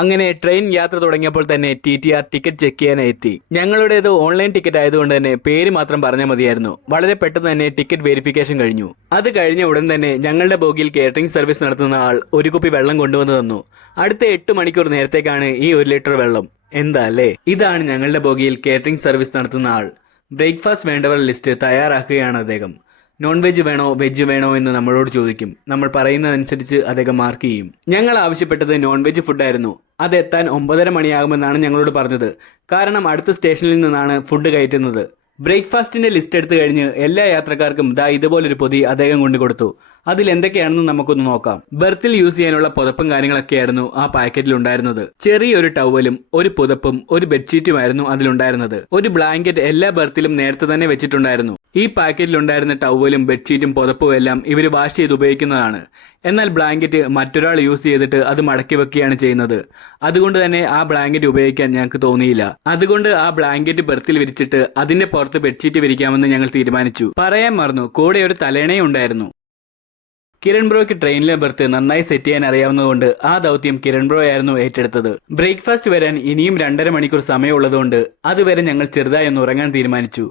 അങ്ങനെ ട്രെയിൻ യാത്ര തുടങ്ങിയപ്പോൾ തന്നെ TTR ടിക്കറ്റ് ചെക്ക് ചെയ്യാനായി എത്തി. ഞങ്ങളുടേത് ഓൺലൈൻ ടിക്കറ്റ് ആയതുകൊണ്ട് തന്നെ പേര് മാത്രം പറഞ്ഞാൽ മതിയായിരുന്നു. വളരെ പെട്ടെന്ന് തന്നെ ടിക്കറ്റ് വെരിഫിക്കേഷൻ കഴിഞ്ഞു. അത് കഴിഞ്ഞ ഉടൻ തന്നെ ഞങ്ങളുടെ ബോഗിയിൽ കേറ്ററിംഗ് സർവീസ് നടത്തുന്ന ആൾ ഒരു കുപ്പി വെള്ളം കൊണ്ടുവന്ന് തന്നു. അടുത്ത 8 മണിക്കൂർ നേരത്തേക്കാണ് ഈ 1 ലിറ്റർ വെള്ളം. എന്താ അല്ലേ? ഇതാണ് ഞങ്ങളുടെ ബോഗിയിൽ കേറ്ററിംഗ് സർവീസ് നടത്തുന്ന ആൾ. ബ്രേക്ക്ഫാസ്റ്റ് വേണ്ടവർ ലിസ്റ്റ് തയ്യാറാക്കുകയാണ് അദ്ദേഹം. നോൺ വെജ് വേണോ വെജ് വേണോ എന്ന് നമ്മളോട് ചോദിക്കും. നമ്മൾ പറയുന്നതനുസരിച്ച് അദ്ദേഹം മാർക്ക് ചെയ്യും. ഞങ്ങൾ ആവശ്യപ്പെട്ടത് നോൺ വെജ് ഫുഡായിരുന്നു. അത് എത്താൻ 9:30 മണിയാകുമെന്നാണ് ഞങ്ങളോട് പറഞ്ഞത്. കാരണം അടുത്ത സ്റ്റേഷനിൽ നിന്നാണ് ഫുഡ് കയറ്റുന്നത്. ബ്രേക്ക്ഫാസ്റ്റിന്റെ ലിസ്റ്റ് എടുത്തു കഴിഞ്ഞ് എല്ലാ യാത്രക്കാർക്കും ഇതുപോലൊരു പൊതി അദ്ദേഹം കൊണ്ടു കൊടുത്തു. അതിൽ എന്തൊക്കെയാണെന്ന് നമുക്കൊന്ന് നോക്കാം. ബർത്തിൽ യൂസ് ചെയ്യാനുള്ള പുതപ്പും കാര്യങ്ങളൊക്കെയായിരുന്നു ആ പാക്കറ്റിൽ ഉണ്ടായിരുന്നത്. ചെറിയൊരു ടവലും ഒരു പുതപ്പും ഒരു ബെഡ്ഷീറ്റുമായിരുന്നു അതിലുണ്ടായിരുന്നത്. ഒരു ബ്ലാങ്കറ്റ് എല്ലാ ബർത്തിലും നേരത്തെ തന്നെ വെച്ചിട്ടുണ്ടായിരുന്നു. ഈ പാക്കറ്റിൽ ഉണ്ടായിരുന്ന ടവലും ബെഡ്ഷീറ്റും പുതപ്പും എല്ലാം ഇവർ വാഷ് ചെയ്ത് ഉപയോഗിക്കുന്നതാണ്. എന്നാൽ ബ്ലാങ്കറ്റ് മറ്റൊരാൾ യൂസ് ചെയ്തിട്ട് അത് മടക്കി വെക്കുകയാണ് ചെയ്യുന്നത്. അതുകൊണ്ട് തന്നെ ആ ബ്ലാങ്കറ്റ് ഉപയോഗിക്കാൻ ഞങ്ങൾക്ക് തോന്നിയില്ല. അതുകൊണ്ട് ആ ബ്ലാങ്കറ്റ് ബെർത്തിൽ വിരിച്ചിട്ട് അതിന്റെ പുറത്ത് ബെഡ്ഷീറ്റ് വിരിക്കാമെന്ന് ഞങ്ങൾ തീരുമാനിച്ചു. പറയാൻ മറന്നു, കൂടെ ഒരു തലേണയും ഉണ്ടായിരുന്നു. കിരൺ ബ്രോയ്ക്ക് ട്രെയിനിലെ ബർത്ത് നന്നായി സെറ്റ് ചെയ്യാൻ അറിയാവുന്നതുകൊണ്ട് ആ ദൗത്യം കിരൺ ബ്രോ ആയിരുന്നു ഏറ്റെടുത്തത്. ബ്രേക്ക്ഫാസ്റ്റ് വരാൻ ഇനിയും 2.5 മണിക്കൂർ സമയമുള്ളതുകൊണ്ട് അതുവരെ ഞങ്ങൾ ചെറുതായി ഒന്ന് ഉറങ്ങാൻ തീരുമാനിച്ചു.